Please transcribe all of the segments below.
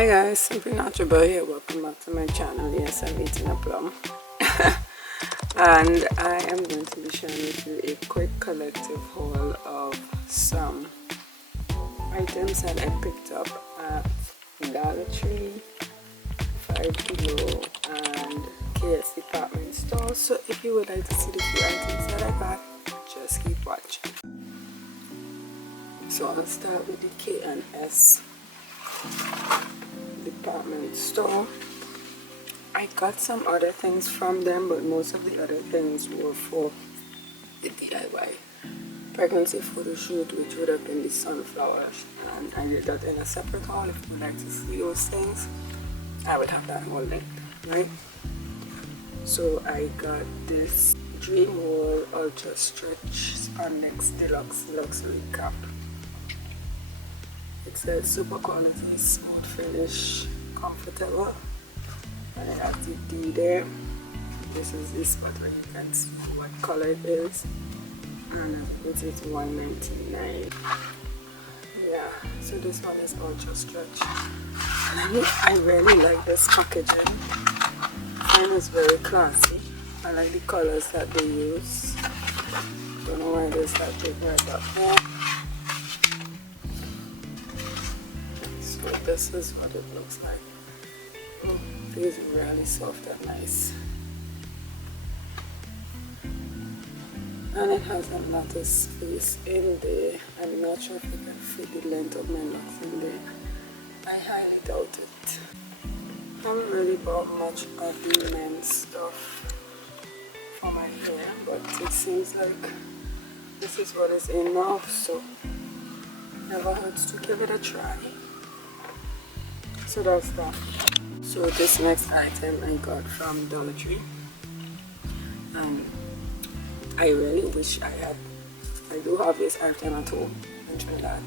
Hi guys, Simply Natural Boy here. Welcome back to my channel. Yes, I'm eating a plum. And I am going to be sharing with you a quick collective haul of some items that I picked up at Dollar Tree, 5 Kilo and KS department store. So if you would like to see the few items that I got, just keep watching. So I'll start with the K&S department store. I got some other things from them, but most of the other things were for the DIY pregnancy photo shoot, which would have been the sunflowers, and I did that in a separate haul. If you would like to see those things, I would have that haul linked, right? So I got this Dream Wool Ultra Stretch Spandex Deluxe Luxury Cap. It says super quality, smooth finish, comfortable, and it has the D there. This is the spot where you can see what color it is, and I think it's $1.99. Yeah, so this one is ultra stretch. I really like this packaging. Mine is very classy. I like the colors that they use. Don't know why there's that big right up there. So this is what it looks like. Oh, it feels really soft and nice. And it has a lot of space in there. I'm not sure if you can fit the length of my locks in there. I highly doubt it. I haven't really bought much of the men's stuff for my hair, but it seems like this is what is in now, so never hurts to give it a try. So that's that. So this next item I got from Dollar Tree, and I really wish I do have this item at home in Trinidad,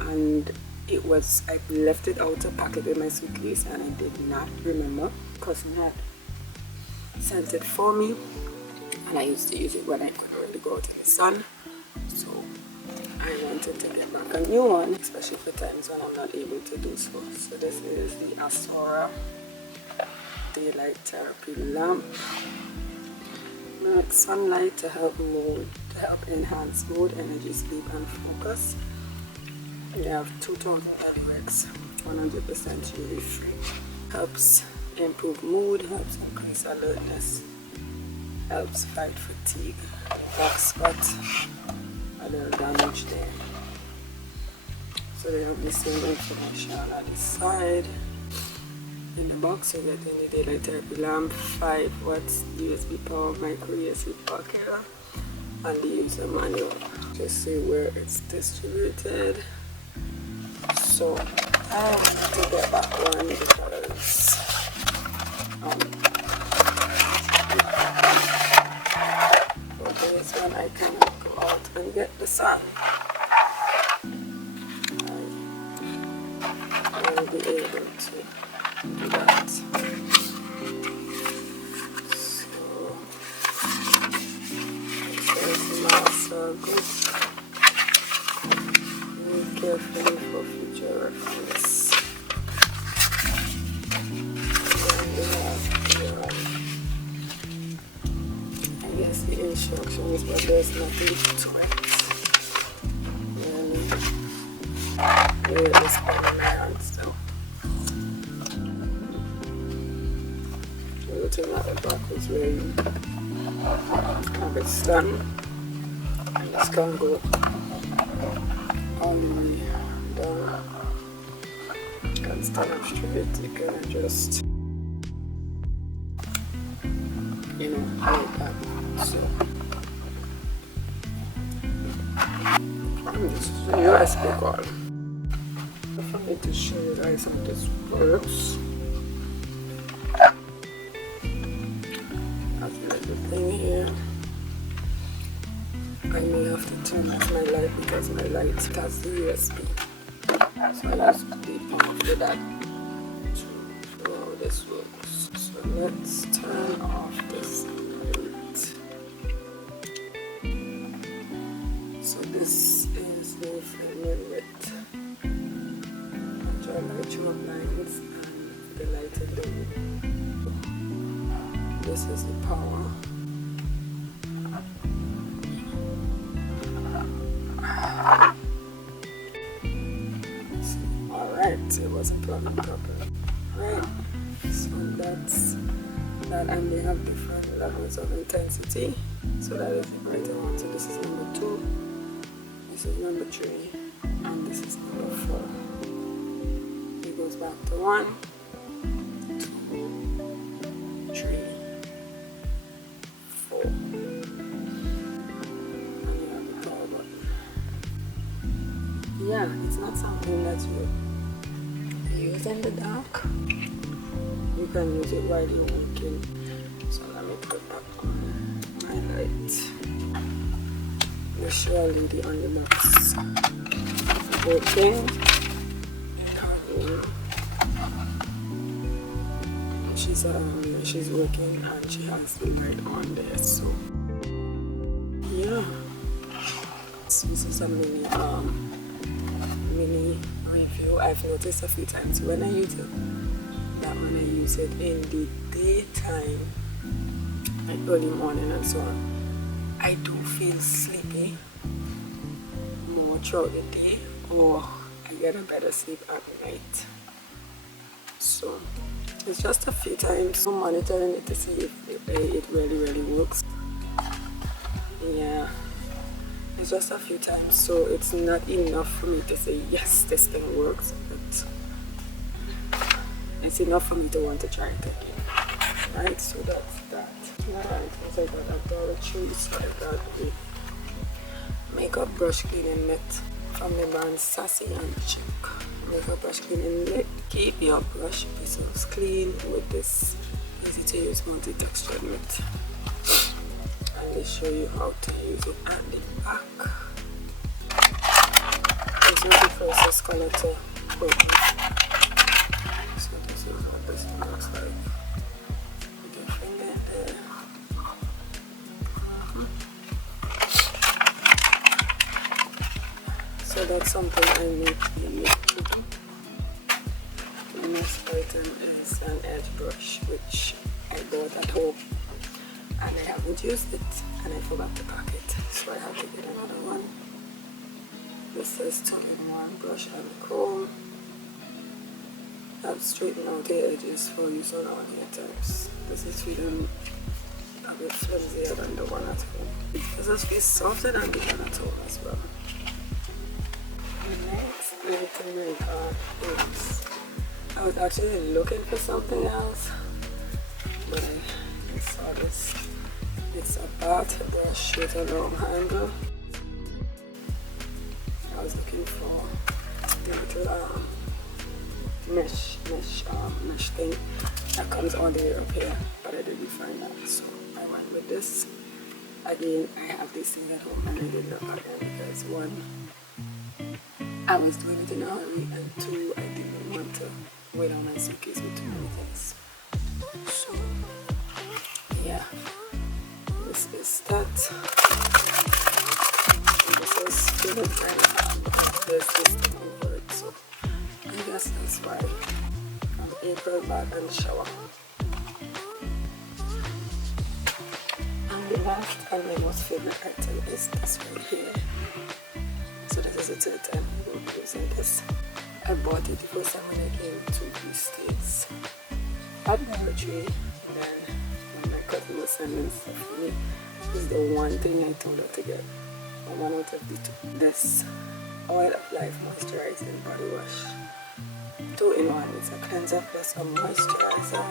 and it was, I left it out to pack it in my suitcase and I did not remember. Cousin had sent it for me, and I used to use it when I couldn't really go out in the sun, so I wanted to get back a new one, especially for times when I'm not able to do so. So this is the Asura Daylight Therapy Lamp. Max sunlight to help enhance mood, energy, sleep, and focus. We have 2000 LUX, 100% UV free. Helps improve mood, helps increase alertness, helps fight fatigue, dark spot, a little damage there. So they have the same information on the side. In the box you get the Daylight Therapy Lamp, 5 watts USB power, micro USB power cable, and the user manual. Just see where it's distributed. So I have to get back one because for this one I cannot go out and get the sun. I will be able to do that. So there's my circle. Be carefully for future reference. And we have here, I guess the instructions, but there's nothing to it. Here is on my hand still. Looking at the back is where you have it stand, and this can go all the way down. You can stand up straight, you can just, hold that. So, and this is the USB cord. I need to show you guys how this works. That's the little thing here. I may have to turn off my light because my light has the USB. So I use the power for that to show how this works. So let's turn off this light. So this is the filming with natural light through blinds and the light in the room. This is the power. Alright, it wasn't plugging properly. Right, so that's that, and they have different levels of intensity. So that is the brighter one. So this is number 2, this is number 3, and this is number 4. It goes back to 1, 2, 3, 4. And you have the power button. Yeah, it's not something that you use in the dark. You can use it while you're working. So let me put back on my light. We'll show a lady on the box working in her room. She's working and she has the light on there. So yeah, so this is a mini review. I've noticed a few times when I use it that when I use it in the daytime, like early morning and so on, I do feel sleepy more throughout the day, or I get a better sleep at night. So it's just a few times. I'm monitoring it to see if it really works. Yeah, it's just a few times, so it's not enough for me to say yes, this thing works, but it's enough for me to want to try it again. Right, so that's that. Alright, so I got a Dollar Tree, so I got a makeup brush cleaning mitt from the brand Sassy and Chic. Makeup brush cleaning mitt. Keep your brush pieces clean with this easy to use multi-textured mitt. And they show you how to use it at the back. This is the first color to open. So this is what this one looks like. Put your finger in there. So that's something I need to do. The next item is an edge brush, which I bought at home and I haven't used it and I forgot to pack it, so I have to get another one. This says 2-in-1 brush and comb. I've straightened out the edges for use on our hair types. This is feeling a bit flimsier than the one at home. This is feels softer than the one at home as well. Next, little makeup is, I was actually looking for something else, but I saw this. It's a bath brush with a long handle. I was looking for the little mesh thing that comes all the way up here, but I didn't find that, so I went with this. Again, I have this thing at home and I didn't look at it because 1, I was doing it in a hurry, and 2, I didn't want to weigh down my suitcase with too many things. So yeah, this is that. This is feeling kind of, there's this thing over it, so I guess that's why. April bath and shower. And the last and my most favorite item is this right here. So this is the 3rd time I'm using this. I bought it the first time when I came to these States at Dollar Tree, and then when my cousin was sending stuff for me, this is the one thing I told her to get. One out of the 2. This Oil of Life moisturizing body wash. 2-in-1. It's a cleanser plus a moisturizer.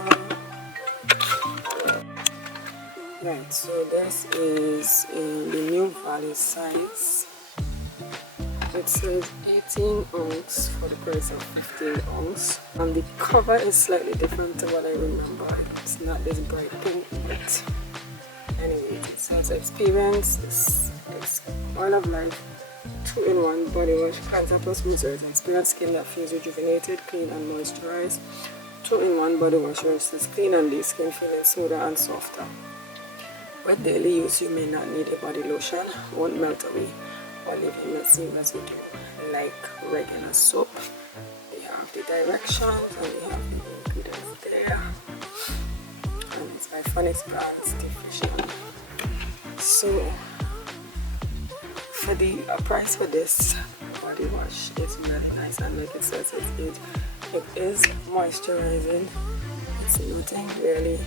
Right, so this is in the new value size. It says 18 ounce for the price of 15 ounce. And the cover is slightly different to what I remember. It's not this bright pink, but anyway, it says experience this Oil of Life 2-in-1 body wash, cleanser plus moisturizer. Experience skin that feels rejuvenated, clean and moisturized. 2-in-1 body wash versus clean and leave skin feeling smoother and softer. With daily use, you may not need a body lotion, won't melt away or leave you messy residue like regular soap. Yeah, have the directions and we have the ingredients there. And it's by Phonics Brands Diffusion. So for the price for this body wash, it's really nice, and like it says, it is moisturizing. It's nothing really.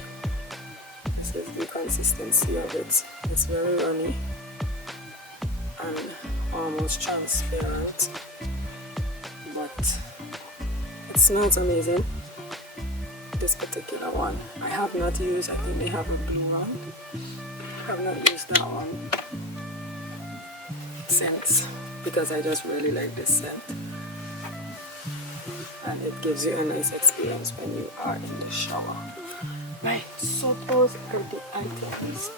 This is the consistency of it. It's very runny and almost transparent, but it smells amazing. This particular one I have not used. I think they have a blue one. I have not used that one since, because I just really like this scent, and it gives you a nice experience when you are in the shower. Right, so those are the items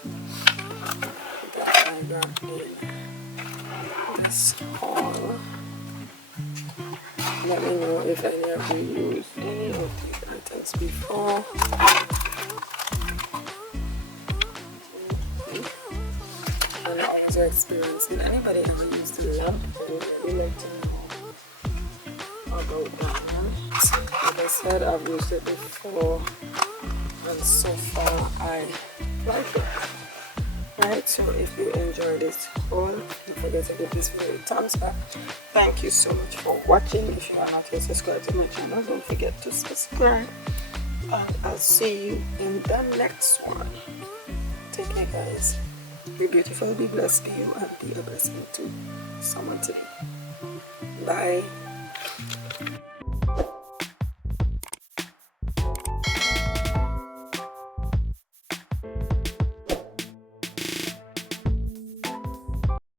that I got in this haul. Let me know if any of you used any of these items before. And how was your experience? Did anybody ever use the lamp? I would really like to know about that one. Like I said, I've used it before, and so far I like it. Right, so if you enjoyed this haul, don't forget to give this video a thumbs up. Thank you so much for watching. If you are not yet subscribed to my channel, don't forget to subscribe, and I'll see you in the next one. Take care, guys. Be beautiful, be blessed, be you, and be a blessing to someone today. Bye.